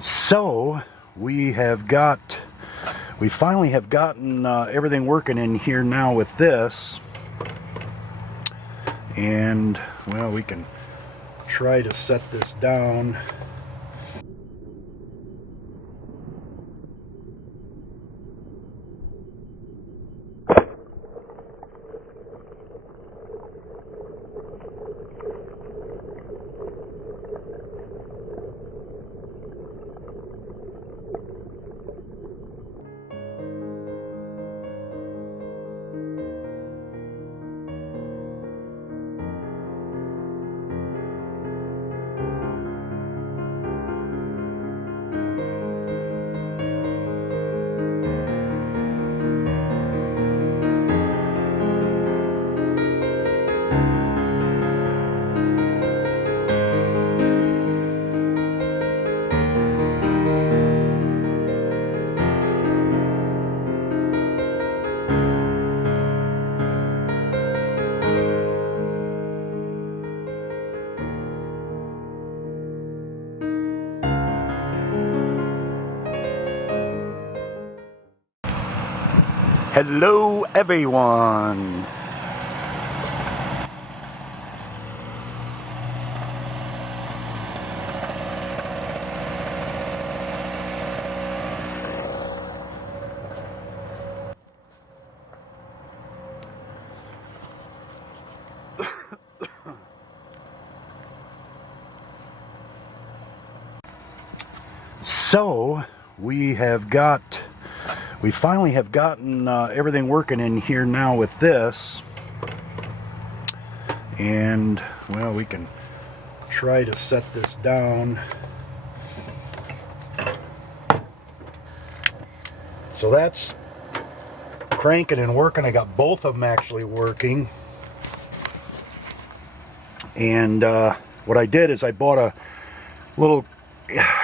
So we finally have gotten everything working in here now with this, and well, we can try to set this down. Hello everyone. So we finally have gotten everything working in here now with this, and well, we can try to set this down. So that's cranking and working. I got both of them actually working, and what I did is I bought a little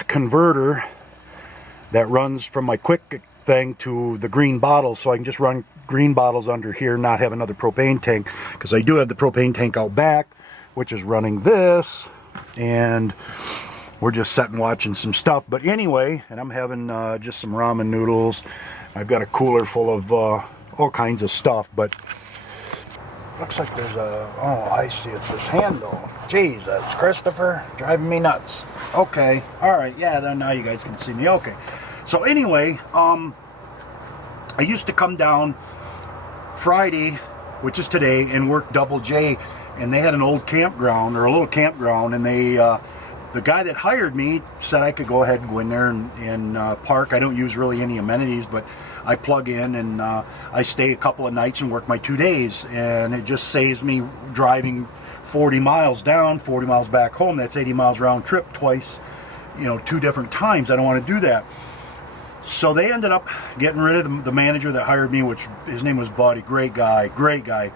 converter that runs from my quick thing to the green bottles, so I can just run green bottles under here, not have another propane tank, because I do have the propane tank out back, which is running this, and we're just sitting watching some stuff. But anyway, and I'm having just some ramen noodles. I've got a cooler full of all kinds of stuff, but looks like there's a, oh, I see, it's this handle. Jesus, Christopher, driving me nuts. Okay, all right, yeah, then now you guys can see me. Okay, so anyway, I used to come down Friday, which is today, and work Double J, and they had an old campground, or a little campground, and they, the guy that hired me said I could go ahead and go in there and park. I don't use really any amenities, but I plug in and I stay a couple of nights and work my 2 days, and it just saves me driving 40 miles down, 40 miles back home. That's 80 miles round trip twice, you know, 2 different times. I don't want to do that. So they ended up getting rid of the manager that hired me, which his name was Buddy. Great guy, great guy.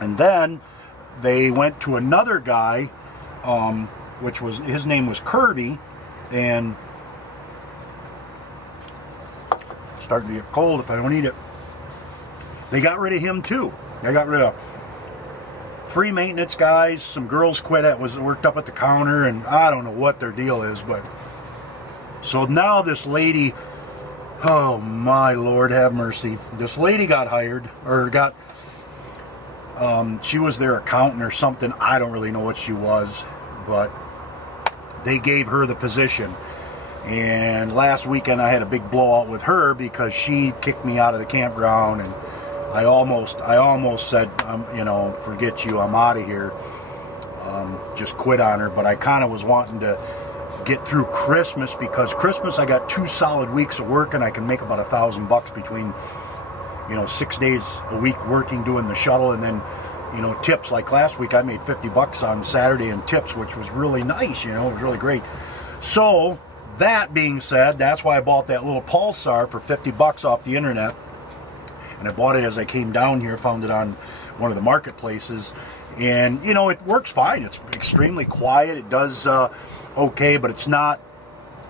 And then they went to another guy, which was, his name was Kirby, and starting to get cold if I don't eat it. They got rid of him too. They got rid of 3 maintenance guys. Some girls quit that worked up at the counter, and I don't know what their deal is, but so now this lady, oh my Lord have mercy, this lady got hired, or got, she was their accountant or something. I don't really know what she was, but they gave her the position. And last weekend I had a big blowout with her because she kicked me out of the campground, and I almost said, you know, forget you, I'm out of here. Just quit on her. But I kind of was wanting to get through Christmas, because Christmas I got 2 solid weeks of work, and I can make about $1,000 between, you know, 6 days a week working, doing the shuttle, and then, you know, tips. Like last week I made $50 on Saturday in tips, which was really nice, you know, it was really great. So that being said, that's why I bought that little pulsar for $50 off the internet, and I bought it as I came down here, found it on one of the marketplaces, and you know, it works fine. It's extremely quiet. It does okay, but it's not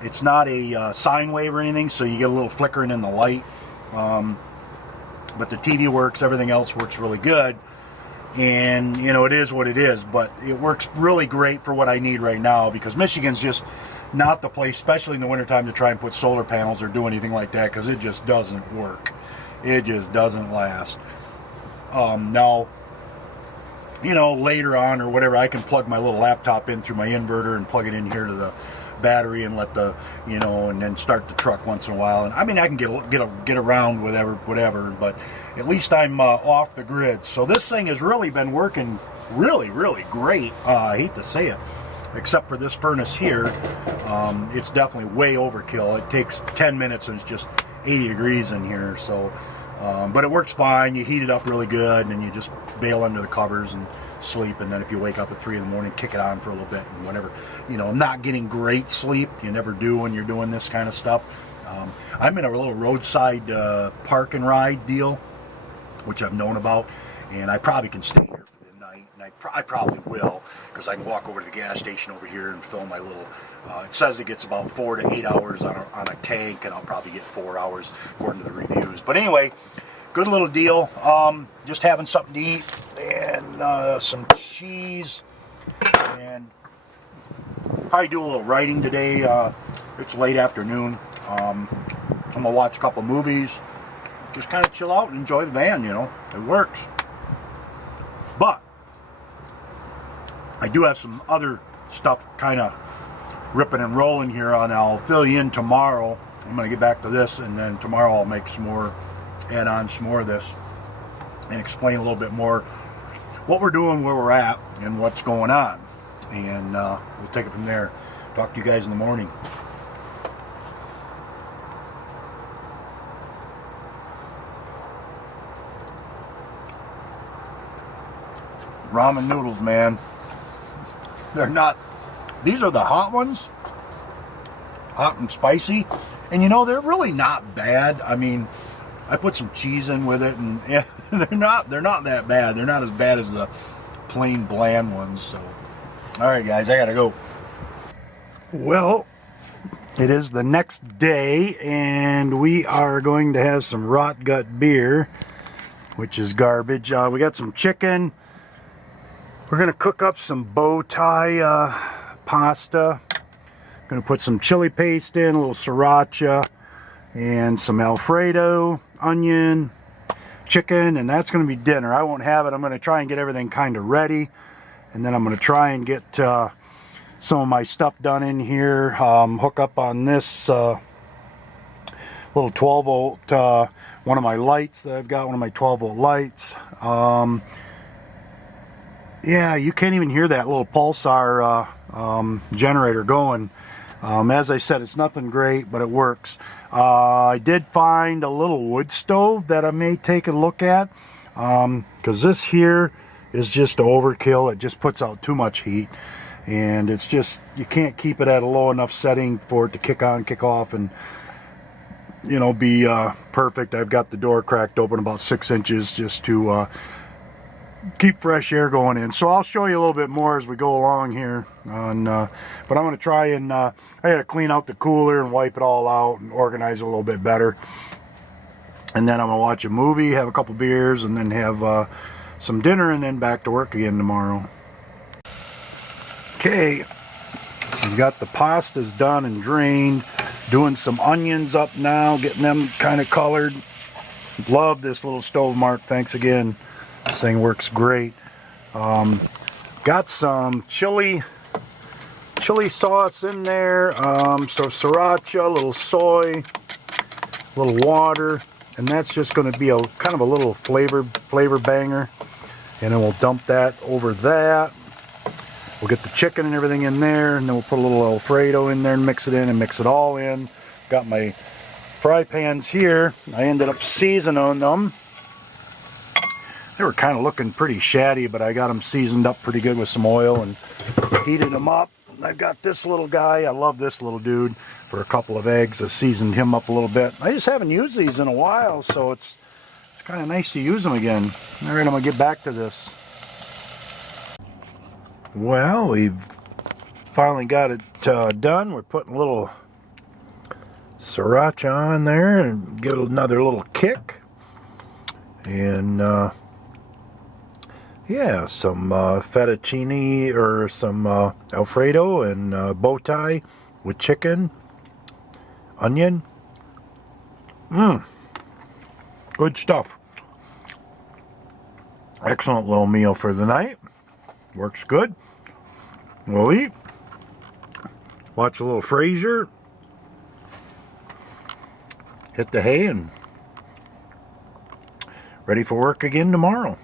a sine wave or anything, so you get a little flickering in the light, but the TV works, everything else works really good, and you know, it is what it is. But it works really great for what I need right now, because Michigan's just not the place, especially in the wintertime, to try and put solar panels or do anything like that, because it just doesn't work. It just doesn't last. Now, you know, later on or whatever, I can plug my little laptop in through my inverter and plug it in here to the battery and let the, you know, and then start the truck once in a while. And I mean, I can get around whatever, but at least I'm off the grid. So this thing has really been working really great. I hate to say it, except for this furnace here. It's definitely way overkill. It takes 10 minutes and it's just 80 degrees in here. So but it works fine. You heat it up really good, and then you just bail under the covers and sleep. And then if you wake up at 3 in the morning, kick it on for a little bit and whatever. You know, I'm not getting great sleep. You never do when you're doing this kind of stuff. I'm in a little roadside park and ride deal, which I've known about, and I probably can stay here for the night. And I probably will, because I can walk over to the gas station over here and fill my little. It says it gets about 4 to 8 hours on a tank, and I'll probably get 4 hours according to the reviews. But anyway, good little deal. Just having something to eat and some cheese, and probably do a little writing today. It's late afternoon. I'm gonna watch a couple movies, just kind of chill out and enjoy the van. You know, it works. But I do have some other stuff kind of ripping and rolling here on. I'll fill you in tomorrow. I'm going to get back to this, and then tomorrow I'll make some more, add on some more of this, and explain a little bit more what we're doing, where we're at, and what's going on. And we'll take it from there. Talk to you guys in the morning. Ramen noodles, man. They're not, these are the hot ones, hot and spicy, and you know, they're really not bad. I mean, I put some cheese in with it, and yeah, they're not that bad. They're not as bad as the plain bland ones. So all right guys, I gotta go. Well, it is the next day, and we are going to have some rot gut beer, which is garbage. We got some chicken. We're gonna cook up some bow tie pasta. Gonna put some chili paste in, a little sriracha, and some Alfredo, onion, chicken, and that's gonna be dinner. I won't have it. I'm gonna try and get everything kind of ready, and then I'm gonna try and get some of my stuff done in here. Hook up on this little 12 volt, one of my lights that I've got, one of my 12 volt lights. Yeah, you can't even hear that little pulsar generator going. As I said, it's nothing great, but it works. I did find a little wood stove that I may take a look at, because this here is just overkill. It just puts out too much heat, and it's just, you can't keep it at a low enough setting for it to kick on, kick off, and you know, be perfect. I've got the door cracked open about 6 inches just to keep fresh air going in. So I'll show you a little bit more as we go along here on, but I'm going to try and I got to clean out the cooler and wipe it all out and organize it a little bit better, and then I'm going to watch a movie, have a couple beers, and then have some dinner, and then back to work again tomorrow. Okay, we got the pastas done and drained, doing some onions up now, getting them kind of colored. Love this little stove, Mark, thanks again. This thing works great. Got some chili sauce in there, so sriracha, a little soy, a little water, and that's just going to be a kind of a little flavor banger. And then we'll dump that over that. We'll get the chicken and everything in there, and then we'll put a little Alfredo in there and mix it in and mix it all in. Got my fry pans here. I ended up seasoning them. They were kind of looking pretty shatty, but I got them seasoned up pretty good with some oil and heated them up. I've got this little guy. I love this little dude for a couple of eggs. I seasoned him up a little bit. I just haven't used these in a while, so it's kind of nice to use them again. All right, I'm going to get back to this. Well, we've finally got it done. We're putting a little sriracha on there and give it another little kick. And yeah, some fettuccine or some Alfredo and bow tie with chicken, onion. Good stuff. Excellent little meal for the night. Works good. We'll eat. Watch a little Frasier. Hit the hay and ready for work again tomorrow.